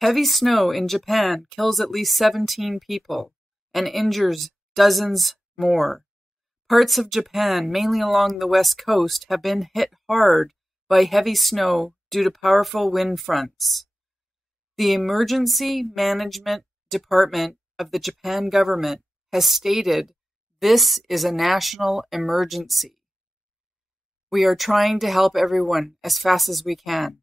Heavy snow in Japan kills at least 17 people and injures dozens more. Parts of Japan, mainly along the west coast, have been hit hard by heavy snow due to powerful wind fronts. The Emergency Management Department of the Japan government has stated this is a national emergency. We are trying to help everyone as fast as we can.